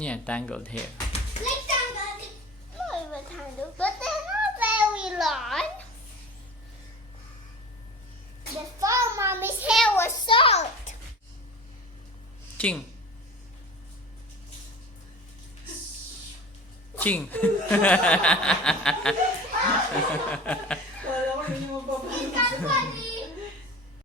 Yeah, tangled hair. Like tangled. Not even tangled, but they're not very long. Before mommy's hair was short. จริง จริง แล้ววันนี้มันบอก That's funny.